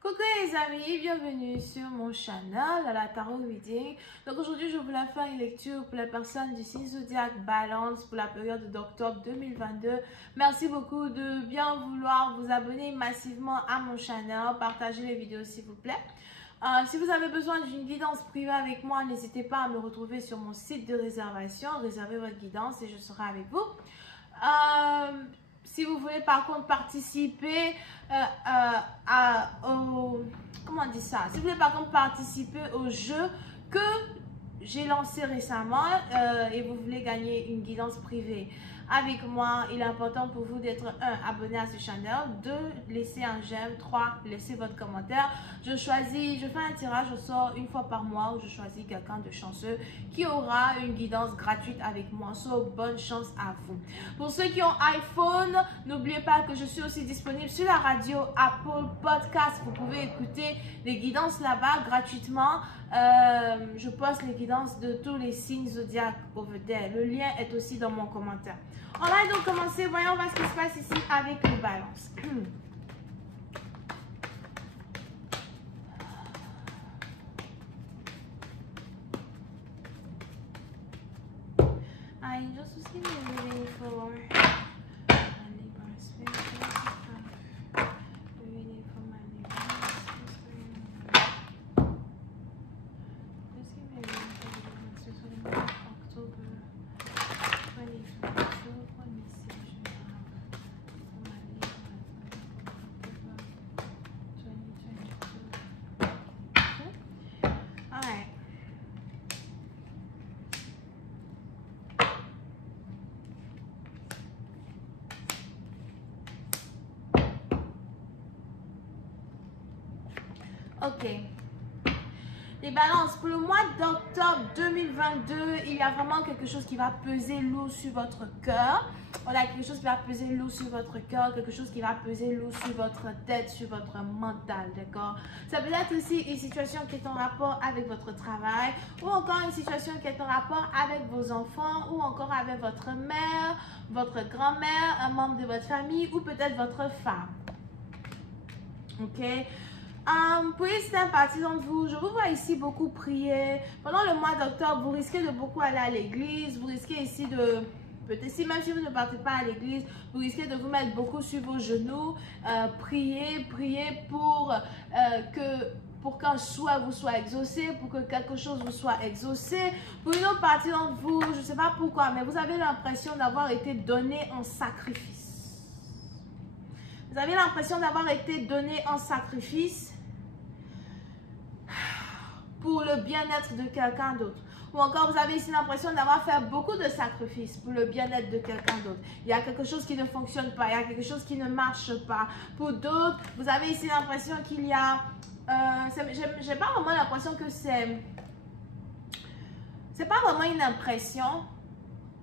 Coucou les amis, bienvenue sur mon channel à la Tarot Reading. Donc aujourd'hui, je voulais faire une lecture pour les personnes du signe zodiaque Balance pour la période d'octobre 2022. Merci beaucoup de bien vouloir vous abonner massivement à mon channel, partager les vidéos s'il vous plaît. Si vous avez besoin d'une guidance privée avec moi, n'hésitez pas à me retrouver sur mon site de réservation. Réservez votre guidance et je serai avec vous. Si vous voulez par contre participer comment on dit ça? Si vous voulez par contre participer au jeu que j'ai lancé récemment et vous voulez gagner une guidance privée avec moi, il est important pour vous d'être 1. Abonné à ce channel, 2. Laisser un j'aime, 3. Laisser votre commentaire. Je fais un tirage au sort une fois par mois où je choisis quelqu'un de chanceux qui aura une guidance gratuite avec moi. So, bonne chance à vous. Pour ceux qui ont iPhone, n'oubliez pas que je suis aussi disponible sur la radio Apple Podcast. Vous pouvez écouter les guidances là-bas gratuitement. Je poste les guidances de tous les signes zodiaques over there. Le lien est aussi dans mon commentaire. On va donc commencer. Voyons voir ce qui se passe ici avec les balances. I just see me reading for Ok. Les balances, pour le mois d'octobre 2022, il y a vraiment quelque chose qui va peser lourd sur votre cœur. On a quelque chose qui va peser lourd sur votre cœur, quelque chose qui va peser lourd sur votre tête, sur votre mental, d'accord? Ça peut être aussi une situation qui est en rapport avec votre travail, ou encore une situation qui est en rapport avec vos enfants, ou encore avec votre mère, votre grand-mère, un membre de votre famille, ou peut-être votre femme. Ok? Pour certaines parties d'entre vous, je vous vois ici beaucoup prier. Pendant le mois d'octobre, vous risquez de beaucoup aller à l'église. Vous risquez ici de, peut-être si même si vous ne partez pas à l'église, vous risquez de vous mettre beaucoup sur vos genoux. Prier pour qu'un souhait vous soit exaucé, pour que quelque chose vous soit exaucé. Pour une autre partie d'entre vous, je ne sais pas pourquoi, mais vous avez l'impression d'avoir été donné en sacrifice. Vous avez l'impression d'avoir été donné en sacrifice pour le bien-être de quelqu'un d'autre. Ou encore, vous avez ici l'impression d'avoir fait beaucoup de sacrifices pour le bien-être de quelqu'un d'autre. Il y a quelque chose qui ne fonctionne pas, il y a quelque chose qui ne marche pas. Pour d'autres, vous avez ici l'impression qu'il y a... j'ai pas vraiment l'impression que c'est pas vraiment une impression.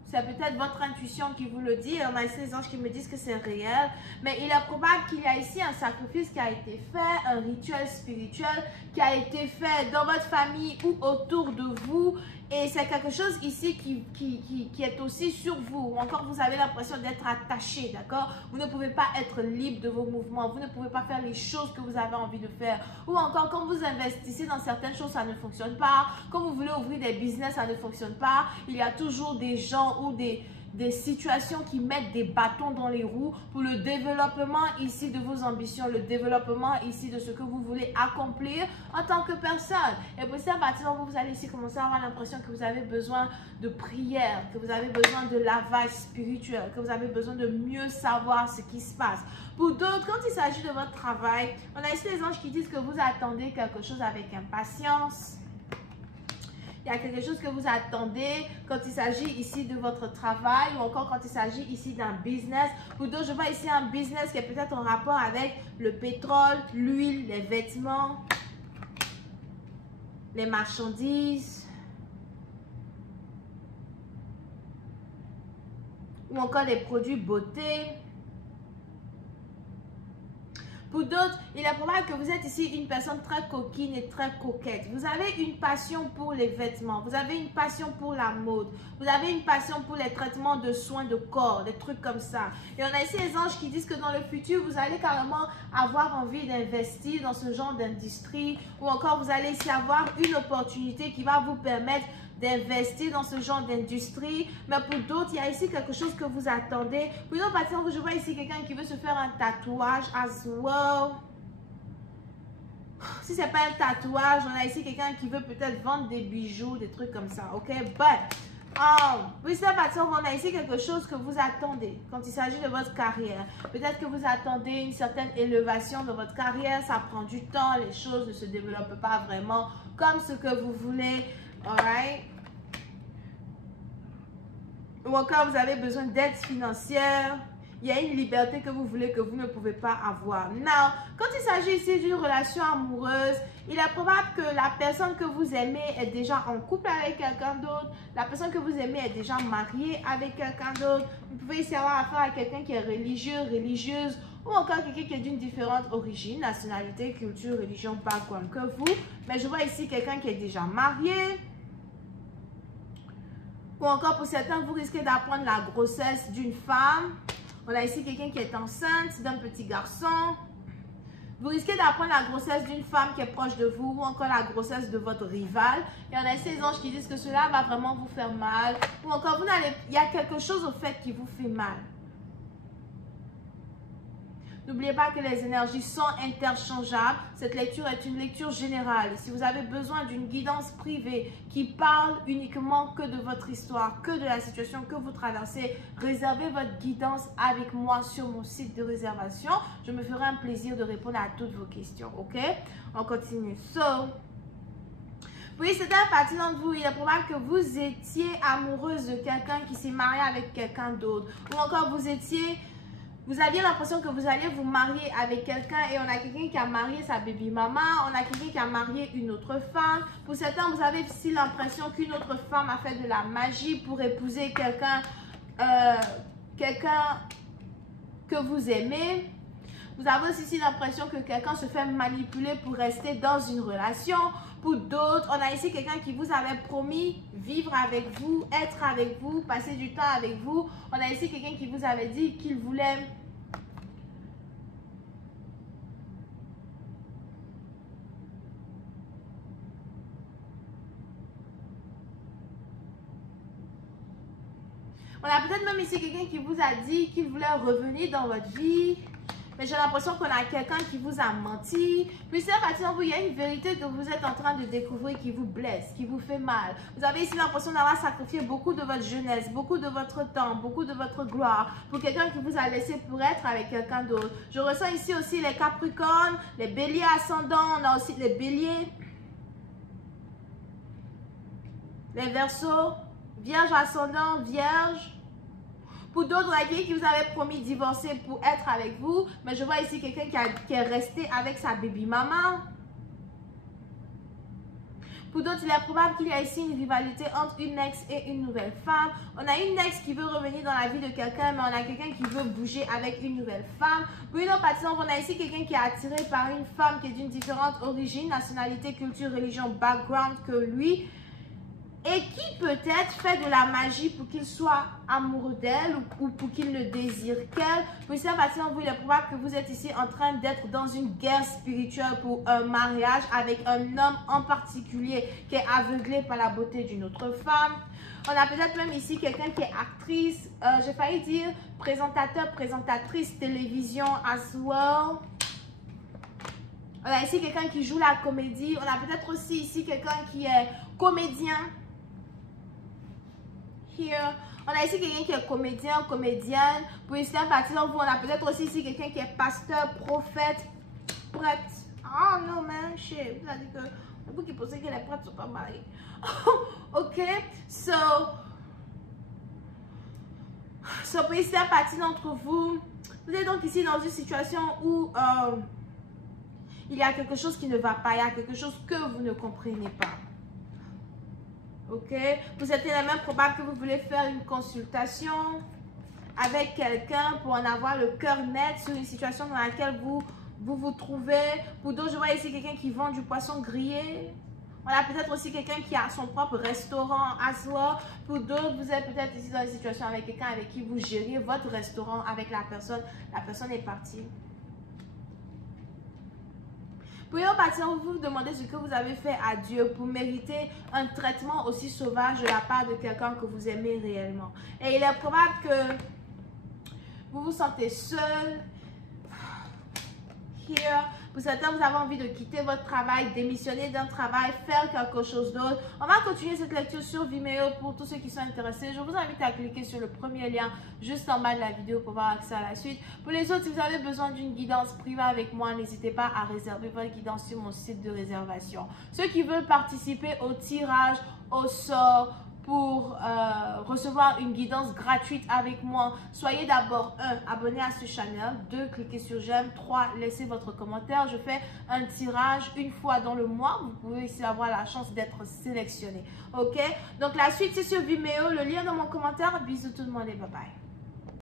C'est peut-être votre intuition qui vous le dit. On a ici les anges qui me disent que c'est réel. Mais il est probable qu'il y a ici un sacrifice qui a été fait, un rituel spirituel qui a été fait dans votre famille ou autour de vous. Et c'est quelque chose ici qui est aussi sur vous. Ou encore, vous avez l'impression d'être attaché, d'accord? Vous ne pouvez pas être libre de vos mouvements. Vous ne pouvez pas faire les choses que vous avez envie de faire. Ou encore, quand vous investissez dans certaines choses, ça ne fonctionne pas. Quand vous voulez ouvrir des business, ça ne fonctionne pas. Il y a toujours des gens ou des situations qui mettent des bâtons dans les roues pour le développement ici de vos ambitions, le développement ici de ce que vous voulez accomplir en tant que personne. Et pour ça, à partir de vous allez ici commencer à avoir l'impression que vous avez besoin de prière, que vous avez besoin de lavage spirituel, que vous avez besoin de mieux savoir ce qui se passe. Pour d'autres, quand il s'agit de votre travail, on a ici les anges qui disent que vous attendez quelque chose avec impatience. Il y a quelque chose que vous attendez quand il s'agit ici de votre travail ou encore quand il s'agit ici d'un business. Pour d'autres, je vois ici un business qui est peut-être en rapport avec le pétrole, l'huile, les vêtements, les marchandises ou encore les produits beauté. Pour d'autres, il est probable que vous êtes ici une personne très coquine et très coquette. Vous avez une passion pour les vêtements, vous avez une passion pour la mode, vous avez une passion pour les traitements de soins de corps, des trucs comme ça. Et on a ici les anges qui disent que dans le futur, vous allez carrément avoir envie d'investir dans ce genre d'industrie, ou encore vous allez ici avoir une opportunité qui va vous permettre d'investir dans ce genre d'industrie. Mais pour d'autres, il y a ici quelque chose que vous attendez. Pour d'autres, par exemple, je vois ici quelqu'un qui veut se faire un tatouage as well. Si ce n'est pas un tatouage, on a ici quelqu'un qui veut peut-être vendre des bijoux, des trucs comme ça, ok? Oui, c'est par exemple, on a ici quelque chose que vous attendez quand il s'agit de votre carrière. Peut-être que vous attendez une certaine élévation de votre carrière, ça prend du temps, les choses ne se développent pas vraiment comme ce que vous voulez. Alright. Ou encore vous avez besoin d'aide financière. Il y a une liberté que vous voulez que vous ne pouvez pas avoir. Now, quand il s'agit ici d'une relation amoureuse, il est probable que la personne que vous aimez est déjà en couple avec quelqu'un d'autre. La personne que vous aimez est déjà mariée avec quelqu'un d'autre. Vous pouvez ici avoir affaire à quelqu'un qui est religieux, religieuse, ou encore quelqu'un qui est d'une différente origine, nationalité, culture, religion, background que vous. Mais je vois ici quelqu'un qui est déjà marié. Ou encore pour certains, vous risquez d'apprendre la grossesse d'une femme. On a ici quelqu'un qui est enceinte d'un petit garçon. Vous risquez d'apprendre la grossesse d'une femme qui est proche de vous ou encore la grossesse de votre rival. Et on a ici les anges qui disent que cela va vraiment vous faire mal. Ou encore, il y a quelque chose au fait qui vous fait mal. N'oubliez pas que les énergies sont interchangeables. Cette lecture est une lecture générale. Si vous avez besoin d'une guidance privée qui parle uniquement que de votre histoire, que de la situation que vous traversez, réservez votre guidance avec moi sur mon site de réservation. Je me ferai un plaisir de répondre à toutes vos questions. Ok? On continue. Oui, c'est un parti d'entre vous. Il est probable que vous étiez amoureuse de quelqu'un qui s'est marié avec quelqu'un d'autre. Ou encore vous aviez l'impression que vous alliez vous marier avec quelqu'un et on a quelqu'un qui a marié sa baby maman, on a quelqu'un qui a marié une autre femme. Pour certains, vous avez aussi l'impression qu'une autre femme a fait de la magie pour épouser quelqu'un que vous aimez. Vous avez aussi l'impression que quelqu'un se fait manipuler pour rester dans une relation. Pour d'autres, on a ici quelqu'un qui vous avait promis vivre avec vous, être avec vous, passer du temps avec vous. On a ici quelqu'un qui vous avait dit qu'il voulait on a peut-être même ici quelqu'un qui vous a dit qu'il voulait revenir dans votre vie. Mais j'ai l'impression qu'on a quelqu'un qui vous a menti. Puis c'est à partir de vous, il y a une vérité que vous êtes en train de découvrir qui vous blesse, qui vous fait mal. Vous avez ici l'impression d'avoir sacrifié beaucoup de votre jeunesse, beaucoup de votre temps, beaucoup de votre gloire pour quelqu'un qui vous a laissé pour être avec quelqu'un d'autre. Je ressens ici aussi les Capricornes, les Béliers ascendants, on a aussi les Béliers, les Verseaux, Vierge ascendant, Vierge. Pour d'autres, il y a quelqu'un qui vous avait promis de divorcer pour être avec vous. Mais je vois ici quelqu'un qui est resté avec sa baby maman. Pour d'autres, il est probable qu'il y a ici une rivalité entre une ex et une nouvelle femme. On a une ex qui veut revenir dans la vie de quelqu'un, mais on a quelqu'un qui veut bouger avec une nouvelle femme. Pour une autre partie, on a ici quelqu'un qui est attiré par une femme qui est d'une différente origine, nationalité, culture, religion, background que lui. Et qui peut-être fait de la magie pour qu'il soit amoureux d'elle ou pour qu'il ne désire qu'elle. Puis c'est à partir de vous, il est probable que vous êtes ici en train d'être dans une guerre spirituelle pour un mariage avec un homme en particulier qui est aveuglé par la beauté d'une autre femme. On a peut-être même ici quelqu'un qui est actrice, j'ai failli dire présentateur, présentatrice, télévision as well. On a ici quelqu'un qui joue la comédie. On a peut-être aussi ici quelqu'un qui est comédien. Here. On a ici quelqu'un qui est comédien, comédienne. Pour ici, à partir de vous, on a peut-être aussi ici quelqu'un qui est pasteur, prophète, prêtre. Oh non, man, shit. Vous avez dit que vous qui pensez que les prêtres ne sont pas mariés. Ok, so pour ici, à partir d'entre vous, vous êtes donc ici dans une situation où il y a quelque chose qui ne va pas, il y a quelque chose que vous ne comprenez pas. Ok, vous êtes même probable que vous voulez faire une consultation avec quelqu'un pour en avoir le cœur net sur une situation dans laquelle vous vous vous trouvez. Pour d'autres, je vois ici quelqu'un qui vend du poisson grillé. Voilà, peut-être aussi quelqu'un qui a son propre restaurant à soi. Pour d'autres, vous êtes peut-être ici dans une situation avec quelqu'un avec qui vous gériez votre restaurant avec la personne. La personne est partie. Pour y repartir, vous vous demandez ce que vous avez fait à Dieu pour mériter un traitement aussi sauvage de la part de quelqu'un que vous aimez réellement. Et il est probable que vous vous sentez seul. Here. Pour certains, vous avez envie de quitter votre travail, démissionner d'un travail, faire quelque chose d'autre. On va continuer cette lecture sur Vimeo pour tous ceux qui sont intéressés. Je vous invite à cliquer sur le premier lien juste en bas de la vidéo pour avoir accès à la suite. Pour les autres, si vous avez besoin d'une guidance privée avec moi, n'hésitez pas à réserver votre guidance sur mon site de réservation. Ceux qui veulent participer au tirage au sort pour recevoir une guidance gratuite avec moi, soyez d'abord 1. Abonné à ce channel, 2. Cliquez sur j'aime, 3. Laissez votre commentaire. Je fais un tirage une fois dans le mois. Vous pouvez ici avoir la chance d'être sélectionné. Ok? Donc la suite c'est sur Vimeo. Le lien dans mon commentaire. Bisous tout le monde et bye bye.